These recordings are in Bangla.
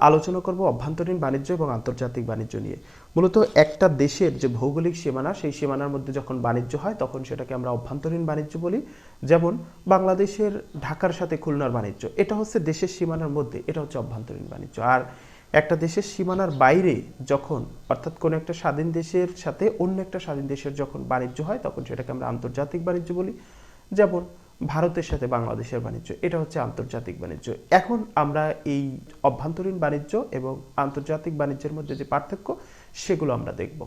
আলোচনা করব অভ্যন্তরীণ বাণিজ্য এবং আন্তর্জাতিক বাণিজ্য নিয়ে। মূলত একটা দেশের যে ভৌগোলিক সীমানা, সেই সীমানার মধ্যে যখন বাণিজ্য হয়, তখন সেটাকে আমরা অভ্যন্তরীণ বাণিজ্য বলি। যেমন বাংলাদেশের ঢাকার সাথে খুলনার বাণিজ্য, এটা হচ্ছে দেশের সীমানার মধ্যে, এটা হচ্ছে অভ্যন্তরীণ বাণিজ্য। আর একটা দেশের সীমানার বাইরে যখন, অর্থাৎ কোনো একটা স্বাধীন দেশের সাথে অন্য একটা স্বাধীন দেশের যখন বাণিজ্য হয়, তখন সেটাকে আমরা আন্তর্জাতিক বাণিজ্য বলি। যেমন ভারতের সাথে বাংলাদেশের বাণিজ্য, এটা হচ্ছে আন্তর্জাতিক বাণিজ্য। এখন আমরা এই অভ্যন্তরীণ বাণিজ্য এবং আন্তর্জাতিক বাণিজ্যের মধ্যে যে পার্থক্য, সেগুলো আমরা দেখব।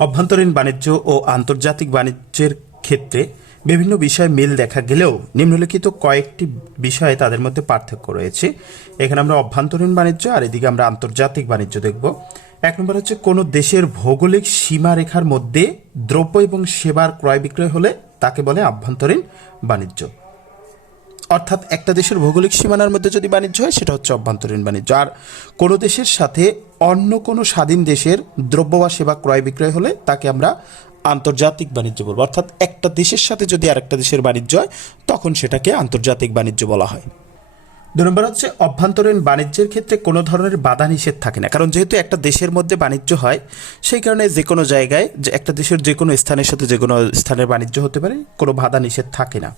অভ্যন্তরীণ বাণিজ্য ও আন্তর্জাতিক বাণিজ্যের ক্ষেত্রে বিভিন্ন বিষয়ে মিল দেখা গেলেও নিম্নলিখিত কয়েকটি বিষয়ে তাদের মধ্যে পার্থক্য রয়েছে। এখানে আমরা অভ্যন্তরীণ বাণিজ্য আর এদিকে আমরা আন্তর্জাতিক বাণিজ্য দেখব। এক নম্বর হচ্ছে কোনো দেশের ভৌগোলিক সীমারেখার মধ্যে দ্রব্য এবং সেবার ক্রয় বিক্রয় হলে তাকে বলে আভ্যন্তরীণ বাণিজ্য। অর্থাৎ একটা দেশের ভৌগোলিক সীমানার মধ্যে যদি বাণিজ্য হয়, সেটা হচ্ছে অভ্যন্তরীণ বাণিজ্য। আর কোনো দেশের সাথে অন্য কোনো স্বাধীন দেশের দ্রব্য বা সেবা, ক্রয় বিক্রয় হলে তাকে আমরা আন্তর্জাতিক বাণিজ্য বলব। অর্থাৎ একটা দেশের সাথে যদি আরেকটা দেশের বাণিজ্য হয়, তখন সেটাকে আন্তর্জাতিক বাণিজ্য বলা হয়। দু নম্বর হচ্ছে অভ্যন্তরীণ বাণিজ্যের ক্ষেত্রে কোনো ধরনের বাধা নিষেধ থাকে না। কারণ যেহেতু একটা দেশের মধ্যে বাণিজ্য হয়, সেই কারণে যে কোনো জায়গায়, যে একটা দেশের যে কোনো স্থানের সাথে যে কোনো স্থানের বাণিজ্য হতে পারে, কোনো বাধা নিষেধ থাকে না।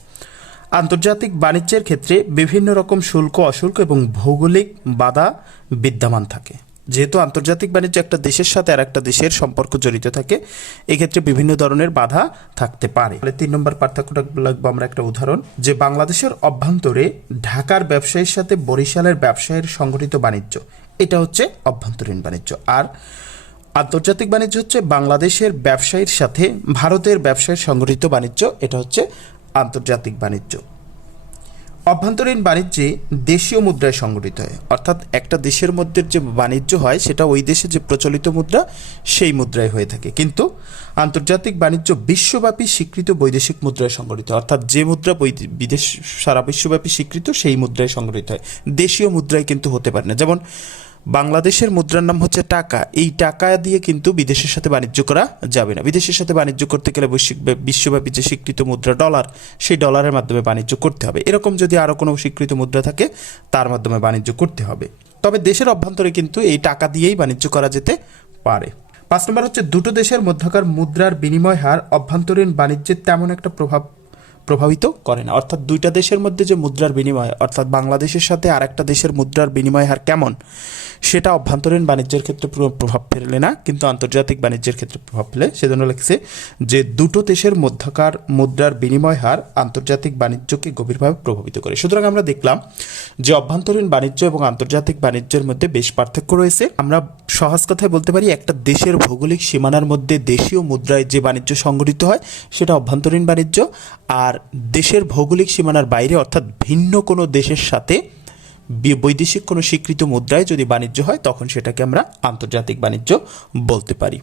আন্তর্জাতিক বাণিজ্যের ক্ষেত্রে বিভিন্ন রকম শুল্ক, অশুল্ক এবং ভৌগোলিক বাধা বিদ্যমান থাকে। যেহেতু আন্তর্জাতিক বাণিজ্য একটা দেশের সাথে আর একটা দেশের সম্পর্ক জড়িত থাকে, এক্ষেত্রে বিভিন্ন ধরনের বাধা থাকতে পারে। তিন নম্বর পার্থক্যটা লাগবো আমরা একটা উদাহরণ, যে বাংলাদেশের অভ্যন্তরে ঢাকার ব্যবসায়ীর সাথে বরিশালের ব্যবসায়ের সংগঠিত বাণিজ্য, এটা হচ্ছে অভ্যন্তরীণ বাণিজ্য। আর আন্তর্জাতিক বাণিজ্য হচ্ছে বাংলাদেশের ব্যবসায়ীর সাথে ভারতের ব্যবসায়ীর সংগঠিত বাণিজ্য, এটা হচ্ছে আন্তর্জাতিক বাণিজ্য। অভ্যন্তরীণ বাণিজ্যে দেশীয় মুদ্রায় সংগঠিত হয়। অর্থাৎ একটা দেশের মধ্যে যে বাণিজ্য হয়, সেটা ওই দেশে যে প্রচলিত মুদ্রা, সেই মুদ্রায় হয়ে থাকে। কিন্তু আন্তর্জাতিক বাণিজ্য বিশ্বব্যাপী স্বীকৃত বৈদেশিক মুদ্রায় সংগঠিত অর্থাৎ যে মুদ্রা বিদেশ, সারা বিশ্বব্যাপী স্বীকৃত, সেই মুদ্রায় সংগঠিত হয়। দেশীয় মুদ্রায় কিন্তু হতে পারে না। যেমন বাংলাদেশের মুদ্রার নাম হচ্ছে টাকা। এই টাকা দিয়ে কিন্তু বিদেশের সাথে বাণিজ্য করা যাবে না। বিদেশের সাথে বাণিজ্য করতে গেলে বৈশ্বিক বিশ্বব্যাপী যে স্বীকৃত মুদ্রা ডলার, সেই ডলারের মাধ্যমে বাণিজ্য করতে হবে। এরকম যদি আরও কোনো স্বীকৃত মুদ্রা থাকে, তার মাধ্যমে বাণিজ্য করতে হবে। তবে দেশের অভ্যন্তরে কিন্তু এই টাকা দিয়েই বাণিজ্য করা যেতে পারে। পাঁচ নম্বর হচ্ছে, দুটো দেশের মধ্যকার মুদ্রার বিনিময় হার অভ্যন্তরীণ বাণিজ্যের তেমন একটা প্রভাব প্রভাবিত করে না। অর্থাৎ দুইটা দেশের মধ্যে যে মুদ্রার বিনিময়, অর্থাৎ বাংলাদেশের সাথে আরেকটা দেশের মুদ্রার বিনিময় হার কেমন সেটা অভ্যন্তরীণ বাণিজ্যের ক্ষেত্রে পুরো প্রভাব ফেলে না, কিন্তু আন্তর্জাতিক বাণিজ্যের ক্ষেত্রে প্রভাব ফেলে। সেজন্য লিখছে যে দুটো দেশের মধ্যকার মুদ্রার বিনিময় হার আন্তর্জাতিক বাণিজ্যকে গভীরভাবে প্রভাবিত করে। সুতরাং আমরা দেখলাম যে অভ্যন্তরীণ বাণিজ্য এবং আন্তর্জাতিক বাণিজ্যের মধ্যে বেশ পার্থক্য রয়েছে। আমরা সহজ কথায় বলতে পারি, একটা দেশের ভৌগোলিক সীমানার মধ্যে দেশীয় মুদ্রায় যে বাণিজ্য সংগঠিত হয়, সেটা অভ্যন্তরীণ বাণিজ্য, আর দেশের ভৌগোলিক সীমানার বাইরে, অর্থাৎ ভিন্ন কোনো দেশের সাথে বৈদেশিক কোনো স্বীকৃত মুদ্রায় যদি বাণিজ্য হয় তখন সেটাকে আমরা আন্তর্জাতিক বাণিজ্য বলতে পারি।